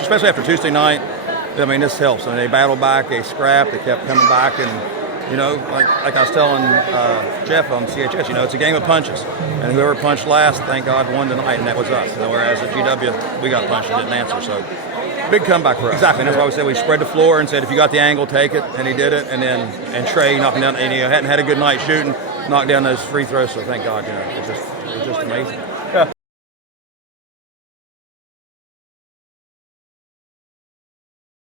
especially after Tuesday night, I mean, this helps. I mean, they battled back, they scrapped, they kept coming back, and like I was telling Jeff on CHS, it's a game of punches, and whoever punched last, thank God, won tonight, and that was us. Whereas at GW, we got punched and didn't answer. So big comeback for us. Exactly, and that's why we said we spread the floor and said if you got the angle, take it, and he did it. And Trey knocking down, and he hadn't had a good night shooting, knocked down those free throws. So thank God, it's just amazing.